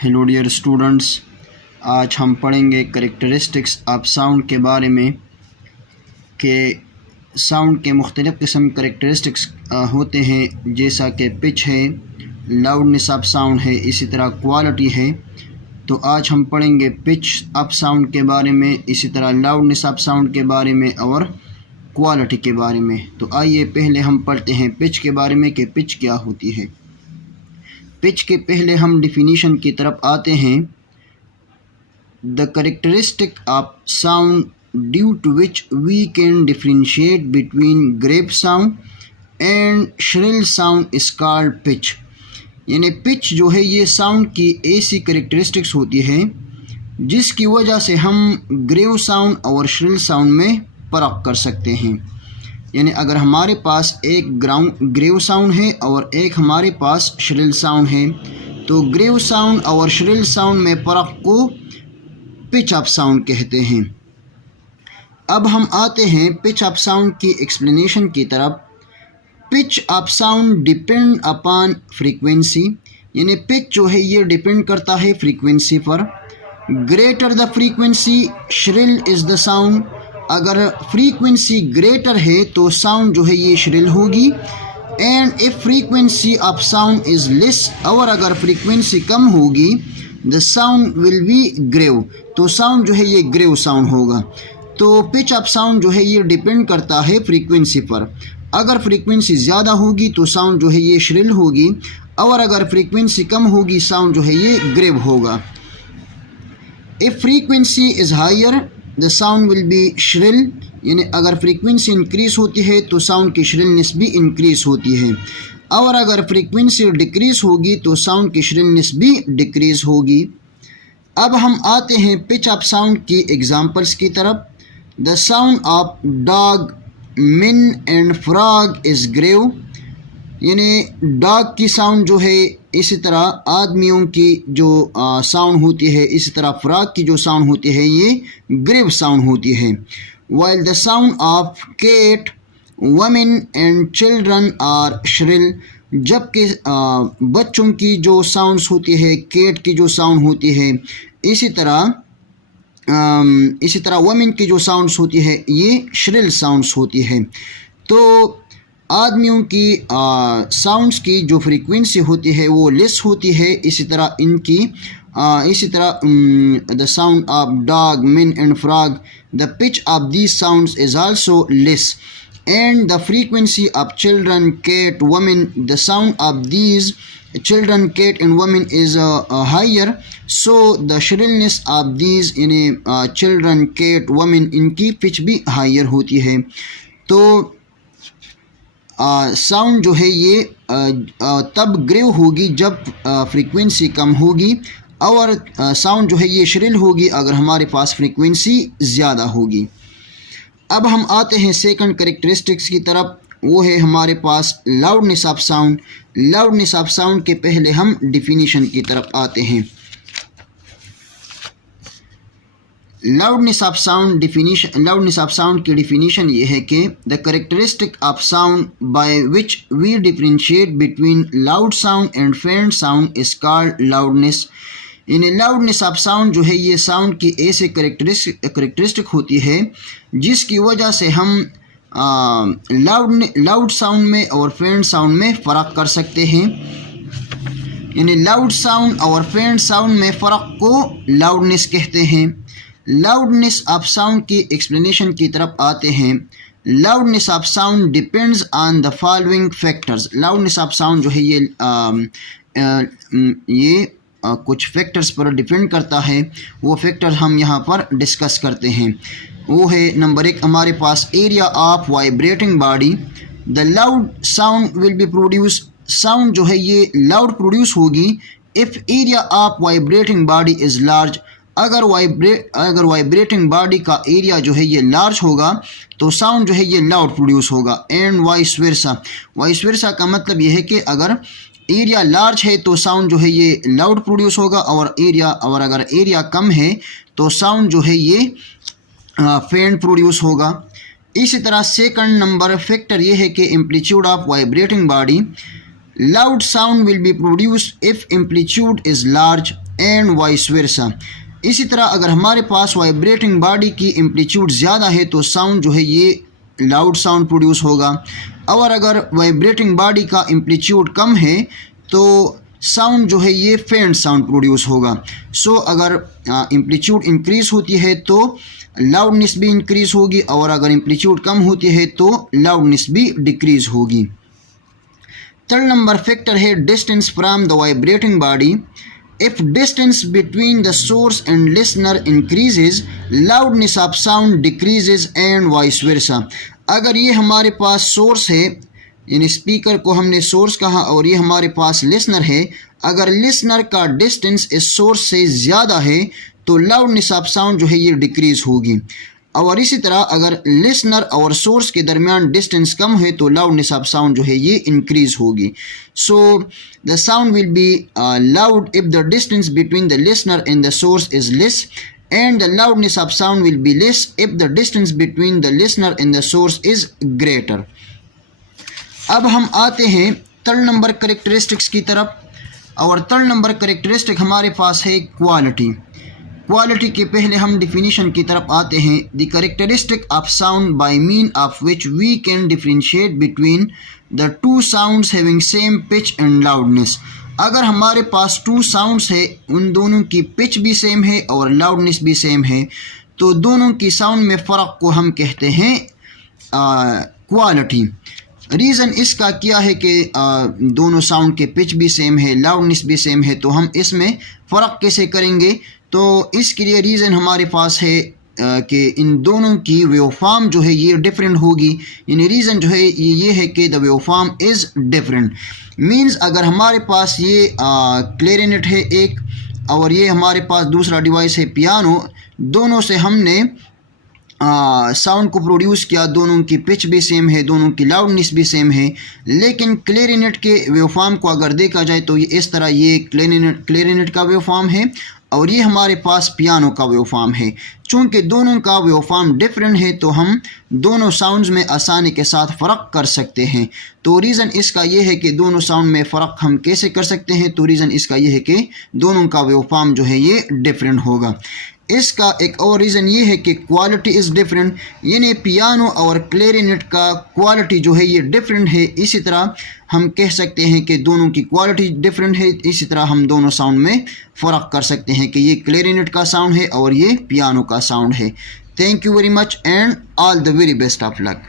Hello dear students, आज हम पढ़ेंगे करेक्टरिस्टिक्स ऑफ साउंड के बारे में कि साउंड के मुख्तलिफ़ किस्म करेक्टरिस्टिक्स होते हैं, जैसा कि पिच है, लाउडनेस ऑफ साउंड है, इसी तरह क्वालिटी है। तो आज हम पढ़ेंगे पिच ऑफ साउंड के बारे में, इसी तरह लाउडनेस ऑफ साउंड के बारे में और क्वालिटी के बारे में। तो आइए पहले हम पढ़ते हैं पिच के बारे में कि पिच क्या होती है। पिच के पहले हम डिफिनीशन की तरफ आते हैं। The characteristic of sound due to which we can differentiate between grave sound and shrill sound is called pitch. यानी पिच जो है ये साउंड की ऐसी करेक्टरिस्टिक्स होती है जिसकी वजह से हम ग्रेव साउंड और श्रिल साउंड में फ़र्क कर सकते हैं। यानी अगर हमारे पास एक ग्रेव साउंड है और एक हमारे पास श्रिल साउंड है, तो ग्रेव साउंड और श्रिल साउंड में फ़र्क को पिच ऑफ साउंड कहते हैं। अब हम आते हैं पिच ऑफ साउंड की एक्सप्लेनेशन की तरफ। Pitch of sound depend upon frequency, यानी पिच जो है ये डिपेंड करता है फ्रीक्वेंसी पर। Greater the frequency shrill is the sound. अगर फ्रीक्वेंसी ग्रेटर है तो साउंड जो है ये श्रिल होगी। And if frequency of sound is less, और अगर फ्रीक्वेंसी कम होगी, the sound will be grave, तो साउंड जो है ये ग्रेव साउंड होगा। तो पिच ऑफ साउंड जो है ये डिपेंड करता है फ्रीक्वेंसी पर। अगर फ्रीक्वेंसी ज़्यादा होगी तो साउंड जो है ये श्रिल होगी, और अगर फ्रीक्वेंसी कम होगी साउंड जो है ये ग्रेव होगा। If frequency is higher the sound will be shrill, यानी अगर फ्रीक्वेंसी इंक्रीज़ होती है तो साउंड की श्रिलनेस भी इंक्रीज़ होती है, और अगर फ्रीक्वेंसी डिक्रीज़ होगी तो साउंड की श्रिलनेस भी डिक्रीज़ होगी। अब हम आते हैं पिच ऑफ साउंड की एग्जांपल्स की तरफ। The sound of dog, men and frog is grave, यानी डॉग की साउंड जो है, इसी तरह आदमियों की जो साउंड होती है, इसी तरह फ्रॉग की जो साउंड होती है ये ग्रेव साउंड होती है। While the sound of cat, women and children are shrill, जबकि बच्चों की जो साउंड्स होती है, कैट की जो साउंड होती है, इसी तरह वुमेन की जो साउंड्स होती है ये श्रिल साउंड्स होती है। तो आदमियों की साउंड्स की जो फ्रीक्वेंसी होती है वो लेस होती है, इसी तरह the sound of dog, men and frog, the pitch of these sounds is also less. And the frequency of children, cat, women, the sound of these children, cat and women is higher, so the shrillness of these in children, cat, women, इनकी pitch भी higher होती है। तो sound जो है ये तब grave होगी जब फ्रीक्वेंसी कम होगी, और साउंड जो है ये श्रिल होगी अगर हमारे पास फ्रीक्वेंसी ज़्यादा होगी। अब हम आते हैं सेकंड करेक्टरिस्टिक्स की तरफ, वो है हमारे पास loudness of sound. Loudness of sound के पहले हम डिफिनीशन की तरफ आते हैं। लाउडनेस ऑफ साउंड की डिफिनीशन ये है कि the characteristic of sound by which we differentiate between loud sound and faint sound is called loudness. यानी लाउडनेस ऑफ साउंड जो है ये साउंड की ऐसे करेक्टरिस्टिक होती है जिसकी वजह से हम लाउड साउंड में और फेंट साउंड में फ़र्क कर सकते हैं। यानी लाउड साउंड और फेंट साउंड में फ़र्क को लाउडनेस कहते हैं। लाउडनेस ऑफ साउंड की एक्सप्लेनेशन की तरफ आते हैं। Loudness of sound depends on the following factors. Loudness of sound जो है ये कुछ फैक्टर्स पर डिपेंड करता है। वो फैक्टर हम यहाँ पर डिस्कस करते हैं। वो है नंबर 1 हमारे पास area of vibrating body. The loud sound will be produce, sound जो है ये लाउड प्रोड्यूस होगी if area of vibrating body is large. अगर वाइब्रेटिंग बॉडी का एरिया जो है ये लार्ज होगा तो साउंड जो है ये लाउड प्रोड्यूस होगा। एंड वाइस वर्सा का मतलब ये है कि अगर एरिया लार्ज है तो साउंड जो है ये लाउड प्रोड्यूस होगा, और अगर एरिया कम है तो साउंड जो है ये फेंट प्रोड्यूस होगा। इसी तरह सेकंड नंबर फैक्टर ये है कि amplitude of vibrating body. Loud sound will be produced if amplitude is large and vice versa. इसी तरह अगर हमारे पास वाइब्रेटिंग बॉडी की एम्पलीट्यूड ज़्यादा है तो साउंड जो है ये लाउड साउंड प्रोड्यूस होगा, और अगर वाइब्रेटिंग बॉडी का एम्पलीट्यूड कम है तो साउंड जो है ये फेंट साउंड प्रोड्यूस होगा। सो अगर एम्पलीट्यूड इंक्रीज़ होती है तो लाउडनेस भी इंक्रीज़ होगी, और अगर एम्पलीट्यूड कम होती है तो लाउडनेस भी डिक्रीज़ होगी। थर्ड नंबर फैक्टर है distance from the vibrating body. If distance between the source and listener increases, loudness of sound decreases and vice versa। अगर ये हमारे पास सोर्स है, यानी स्पीकर को हमने सोर्स कहा, और ये हमारे पास लिसनर है, अगर लिसनर का डिस्टेंस इस सोर्स से ज़्यादा है तो लाउडनेस ऑफ साउंड जो है ये डिक्रीज़ होगी, और इसी तरह अगर लिसनर और सोर्स के दरमियान डिस्टेंस कम है तो लाउडनेस ऑफ साउंड जो है ये इंक्रीज़ होगी। So the sound will be loud if the distance between the listener and the source is less, and the loudness of sound will be less if the distance between the listener and the source is greater. अब हम आते हैं third number characteristics की तरफ, और third number characteristic हमारे पास है quality. Quality के पहले हम डिफिनीशन की तरफ आते हैं। The characteristic of sound by mean of which we can differentiate between the two sounds having same pitch and loudness. अगर हमारे पास टू साउंड्स है, उन दोनों की पिच भी सेम है और लाउडनेस भी सेम है, तो दोनों की साउंड में फ़र्क को हम कहते हैं क्वालिटी। रीज़न इसका क्या है कि दोनों साउंड के पिच भी सेम है, लाउडनेस भी सेम है, तो हम इसमें फ़र्क कैसे करेंगे? तो इसके लिए रीज़न हमारे पास है कि इन दोनों की वेवफॉर्म जो है ये डिफरेंट होगी। यानी रीज़न जो है ये है कि the waveform is different. Means अगर हमारे पास ये क्लैरिनेट है एक, और ये हमारे पास दूसरा डिवाइस है पियानो, दोनों से हमने साउंड को प्रोड्यूस किया, दोनों की पिच भी सेम है, दोनों की लाउडनेस भी सेम है, लेकिन क्लैरिनेट के वेवफॉर्म को अगर देखा जाए तो ये इस तरह, ये क्लैरिनेट का वेवफॉर्म है और ये हमारे पास पियानो का वेवफॉर्म है। चूँकि दोनों का वेवफॉर्म डिफरेंट है तो हम दोनों साउंड्स में आसानी के साथ फ़र्क कर सकते हैं। तो रीज़न इसका ये है कि दोनों साउंड में फ़र्क हम कैसे कर सकते हैं, तो रीज़न इसका ये है कि दोनों का वेवफॉर्म जो है ये डिफरेंट होगा। इसका एक और रीज़न ये है कि क्वालिटी इज़ डिफरेंट, यानी पियानो और क्लैरिनेट का क्वालिटी जो है ये डिफरेंट है। इसी तरह हम कह सकते हैं कि दोनों की क्वालिटी डिफरेंट है, इसी तरह हम दोनों साउंड में फ़र्क कर सकते हैं कि ये क्लैरिनेट का साउंड है और ये पियानो का साउंड है। Thank you very much and all the very best of luck.